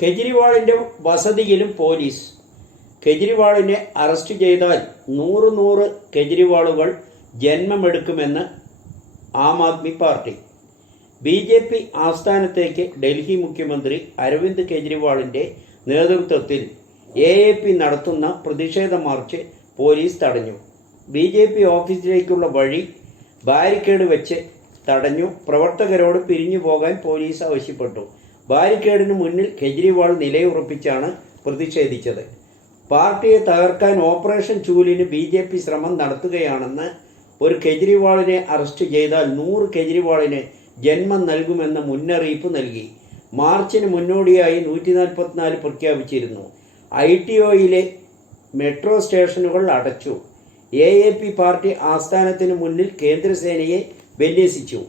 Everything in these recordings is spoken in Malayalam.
കെജ്രിവാളിൻ്റെ വസതിയിലും പോലീസ്. കെജ്രിവാളിനെ അറസ്റ്റ് ചെയ്താൽ 100 കെജ്രിവാളുകൾ ജന്മമെടുക്കുമെന്ന് ആം ആദ്മി പാർട്ടി. BJP ആസ്ഥാനത്തേക്ക് ഡൽഹി മുഖ്യമന്ത്രി അരവിന്ദ് കെജ്രിവാളിൻ്റെ നേതൃത്വത്തിൽ AAP നടത്തുന്ന പ്രതിഷേധ മാർച്ച് പോലീസ് തടഞ്ഞു. BJP ഓഫീസിലേക്കുള്ള വഴി ബാരിക്കേഡ് വെച്ച് തടഞ്ഞു. പ്രവർത്തകരോട് പിരിഞ്ഞു പോകാൻ പോലീസ് ആവശ്യപ്പെട്ടു. ബാരിക്കേഡിന് മുന്നിൽ കെജ്രിവാൾ നിലയുറപ്പിച്ചാണ് പ്രതിഷേധിച്ചത്. പാർട്ടിയെ തകർക്കാൻ ഓപ്പറേഷൻ ചൂലിന് BJP ശ്രമം നടത്തുകയാണെന്ന്, ഒരു കെജ്രിവാളിനെ അറസ്റ്റ് ചെയ്താൽ 100 കെജ്രിവാളിന് ജന്മം നൽകുമെന്ന് മുന്നറിയിപ്പ് നൽകി. മാർച്ചിന് മുന്നോടിയായി 144 പ്രഖ്യാപിച്ചിരുന്നു. ITOയിലെ മെട്രോ സ്റ്റേഷനുകൾ അടച്ചു. AAP പാർട്ടി ആസ്ഥാനത്തിന് മുന്നിൽ കേന്ദ്രസേനയെ വിന്യസിച്ചു.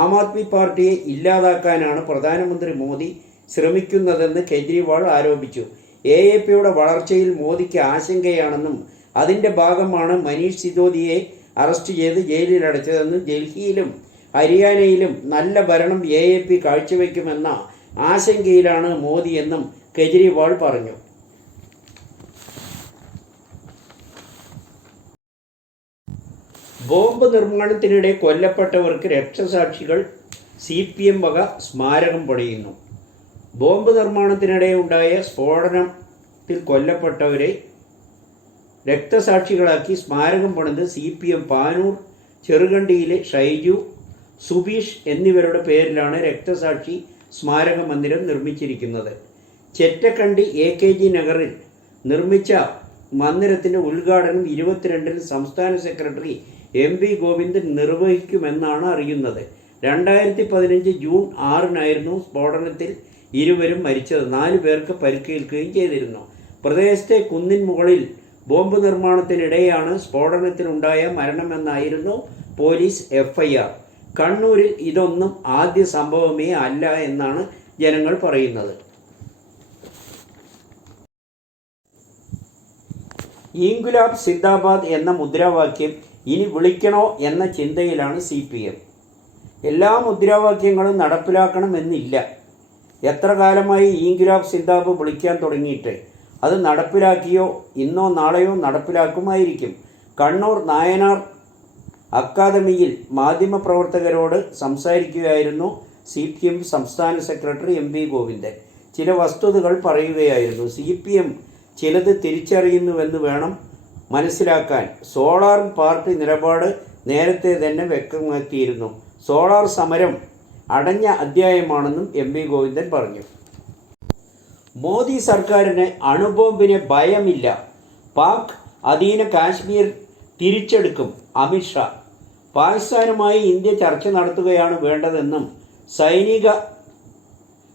ആം ആദ്മി പാർട്ടിയെ ഇല്ലാതാക്കാനാണ് പ്രധാനമന്ത്രി മോദി ശ്രമിക്കുന്നതെന്ന് കെജ്രിവാൾ ആരോപിച്ചു. AAPയുടെ വളർച്ചയിൽ മോദിക്ക് ആശങ്കയാണെന്നും അതിൻ്റെ ഭാഗമാണ് മനീഷ് സിസോദിയെ അറസ്റ്റ് ചെയ്ത് ജയിലിലടച്ചതെന്നും ഡൽഹിയിലും ഹരിയാനയിലും നല്ല ഭരണം AAP കാഴ്ചവെക്കുമെന്ന ആശങ്കയിലാണ് മോദിയെന്നും കെജ്രിവാൾ പറഞ്ഞു. ബോംബ് നിർമ്മാണത്തിനിടെ കൊല്ലപ്പെട്ടവർക്ക് രക്തസാക്ഷികൾ CPM വക സ്മാരകം പണിയുന്നു. ബോംബ് നിർമ്മാണത്തിനിടെ ഉണ്ടായ സ്ഫോടനത്തിൽ കൊല്ലപ്പെട്ടവരെ രക്തസാക്ഷികളാക്കി സ്മാരകം പണിത് CPM പാനൂർ ചെറുകണ്ടിയിലെ ഷൈജു, സുബീഷ് എന്നിവരുടെ പേരിലാണ് രക്തസാക്ഷി സ്മാരക മന്ദിരം നിർമ്മിച്ചിരിക്കുന്നത്. ചെറ്റക്കണ്ടി AKG നഗറിൽ നിർമ്മിച്ച മന്ദിരത്തിൻ്റെ ഉദ്ഘാടനം 22-ന് സംസ്ഥാന സെക്രട്ടറി MV ഗോവിന്ദൻ നിർവഹിക്കുമെന്നാണ് അറിയുന്നത്. 2015 ജൂൺ 6-നായിരുന്നു സ്ഫോടനത്തിൽ ഇരുവരും മരിച്ചത്. 4 പേർക്ക് പരിക്കേൽക്കുകയും ചെയ്തിരുന്നു. പ്രദേശത്തെ കുന്നിൻ മുകളിൽ ബോംബ് നിർമ്മാണത്തിനിടെയാണ് സ്ഫോടനത്തിലുണ്ടായ മരണമെന്നായിരുന്നു പോലീസ് FIR. കണ്ണൂരിൽ ഇതൊന്നും ആദ്യ സംഭവമേ അല്ല എന്നാണ് ജനങ്ങൾ പറയുന്നത്. ഇൻക്വിലാബ് സിന്ദാബാദ് എന്ന മുദ്രാവാക്യം ഇനി വിളിക്കണോ എന്ന ചിന്തയിലാണ് CPM. എല്ലാ മുദ്രാവാക്യങ്ങളും നടപ്പിലാക്കണമെന്നില്ല. എത്ര കാലമായി ഇൻക്വിലാബ് സിന്ദാബാദ് വിളിക്കാൻ തുടങ്ങിയിട്ട്? അത് നടപ്പിലാക്കിയോ? ഇന്നോ നാളെയോ നടപ്പിലാക്കുമായിരിക്കും. കണ്ണൂർ നായനാർ അക്കാദമിയിൽ മാധ്യമപ്രവർത്തകരോട് സംസാരിക്കുകയായിരുന്നു CPM സംസ്ഥാന സെക്രട്ടറി MV ഗോവിന്ദൻ. ചില വസ്തുതകൾ പറയുകയായിരുന്നു. CPM ചിലത് തിരിച്ചറിയുന്നുവെന്ന് വേണം മനസ്സിലാക്കാൻ. സോളാർ പാർട്ടി നിലപാട് നേരത്തെ തന്നെ വ്യക്തമാക്കിയിരുന്നു. സോളാർ സമരം അടഞ്ഞ അധ്യായമാണെന്നും MV ഗോവിന്ദൻ പറഞ്ഞു. മോദി സർക്കാരിന് അണുബോംബിന് ഭയമില്ല. പാക് അധീന കാശ്മീർ തിരിച്ചെടുക്കും അമിത്ഷാ. പാകിസ്ഥാനുമായി ഇന്ത്യ ചർച്ച നടത്തുകയാണ് വേണ്ടതെന്നും സൈനിക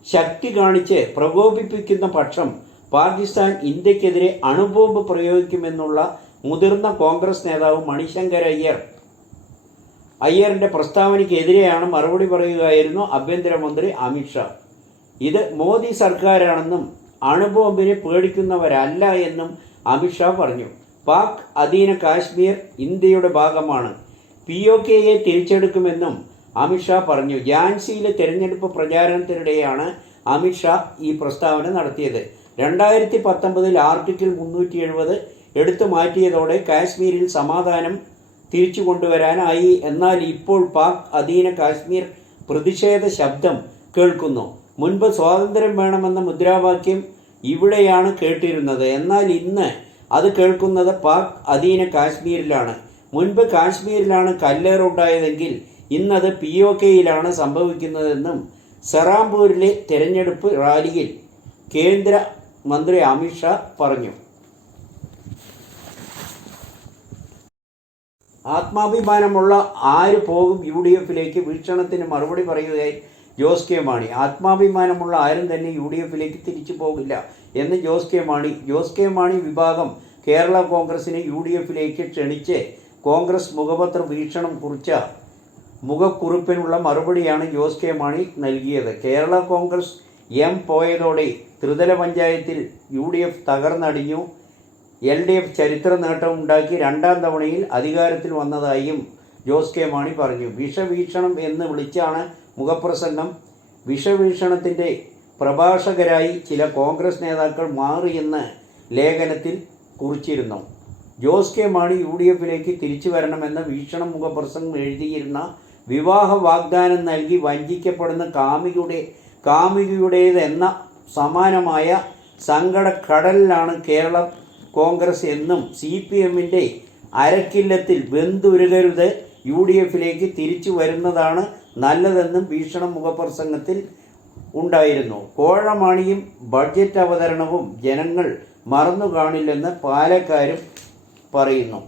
ശക്തി കാണിച്ച് പ്രകോപിപ്പിക്കുന്ന പക്ഷം പാകിസ്ഥാൻ ഇന്ത്യക്കെതിരെ അണുബോംബ് പ്രയോഗിക്കുമെന്നുള്ള മുതിർന്ന കോൺഗ്രസ് നേതാവ് മണിശങ്കർ അയ്യറിൻ്റെ പ്രസ്താവനയ്ക്കെതിരെയാണ് മറുപടി പറയുകയായിരുന്നു ആഭ്യന്തരമന്ത്രി അമിത്ഷാ. ഇത് മോദി സർക്കാരാണെന്നും അണുബോംബിനെ പേടിക്കുന്നവരല്ല എന്നും അമിത്ഷാ പറഞ്ഞു. പാക് അധീന കാശ്മീർ ഇന്ത്യയുടെ ഭാഗമാണ്. POKയെ തിരിച്ചെടുക്കുമെന്നും അമിത്ഷാ പറഞ്ഞു. ഝാൻസിയിലെ തെരഞ്ഞെടുപ്പ് പ്രചാരണത്തിനിടെയാണ് അമിത്ഷാ ഈ പ്രസ്താവന നടത്തിയത്. 2019 ആർട്ടിക്കിൾ 370 എടുത്തു മാറ്റിയതോടെ കാശ്മീരിൽ സമാധാനം തിരിച്ചു കൊണ്ടുവരാനായി. എന്നാൽ ഇപ്പോൾ പാക് അധീന കാശ്മീർ പ്രതിഷേധ ശബ്ദം കേൾക്കുന്നു. മുൻപ് സ്വാതന്ത്ര്യം വേണമെന്ന മുദ്രാവാക്യം ഇവിടെയാണ് കേട്ടിരുന്നത്. എന്നാൽ ഇന്ന് അത് കേൾക്കുന്നത് പാക് അധീന കാശ്മീരിലാണ്. മുൻപ് കാശ്മീരിലാണ് കല്ലേറുണ്ടായതെങ്കിൽ ഇന്നത് POKയിലാണ് സംഭവിക്കുന്നതെന്നും സെറാംപൂരിലെ തെരഞ്ഞെടുപ്പ് റാലിയിൽ കേന്ദ്ര മന്ത്രി അമിത്ഷാ പറഞ്ഞു. ആത്മാഭിമാനമുള്ള ആര് പോകും UDFിലേക്ക്? വീക്ഷണത്തിന് മറുപടി പറയുകയായി ജോസ് കെ മാണി. ആത്മാഭിമാനമുള്ള ആരും തന്നെ UDFിലേക്ക് തിരിച്ചു പോകില്ല എന്ന് ജോസ് കെ മാണി വിഭാഗം കേരള കോൺഗ്രസിനെ UDFിലേക്ക് ക്ഷണിച്ച് കോൺഗ്രസ് മുഖപത്ര വീക്ഷണം കുറിച്ച മുഖക്കുറിപ്പിനുള്ള മറുപടിയാണ് ജോസ് കെ മാണി നൽകിയത്. കേരള കോൺഗ്രസ് പോയതോടെ ത്രിതല പഞ്ചായത്തിൽ UDF തകർന്നടിഞ്ഞു. LDF ചരിത്ര നേട്ടമുണ്ടാക്കി 2ാം തവണയിൽ അധികാരത്തിൽ വന്നതായും ജോസ് കെ മാണി പറഞ്ഞു. വിഷവീക്ഷണം എന്ന് വിളിച്ചാണ് മുഖപ്രസംഗം. വിഷവീക്ഷണത്തിൻ്റെ പ്രഭാഷകരായി ചില കോൺഗ്രസ് നേതാക്കൾ മാറിയെന്ന് ലേഖനത്തിൽ കുറിച്ചിരുന്നു. Jose K Mani U D എഫിലേക്ക് തിരിച്ചു വരണമെന്ന വീക്ഷണം മുഖപ്രസംഗം എഴുതിയിരുന്ന വിവാഹ വാഗ്ദാനം നൽകി വഞ്ചിക്കപ്പെടുന്ന കാമുകിയുടേതെന്ന സമാനമായ സങ്കടക്കടലിലാണ് കേരള കോൺഗ്രസ് എന്നും CPMൻ്റെ അരക്കില്ലത്തിൽ വെന്തുരുകരുത്, യു ഡി എഫിലേക്ക് തിരിച്ചു വരുന്നതാണ് നല്ലതെന്നും വീക്ഷണം മുഖപ്രസംഗത്തിൽ ഉണ്ടായിരുന്നു. കോഴമാണിയും ബഡ്ജറ്റ് അവതരണവും ജനങ്ങൾ മറന്നു കാണില്ലെന്ന് പാലക്കാരും പറയുന്നു.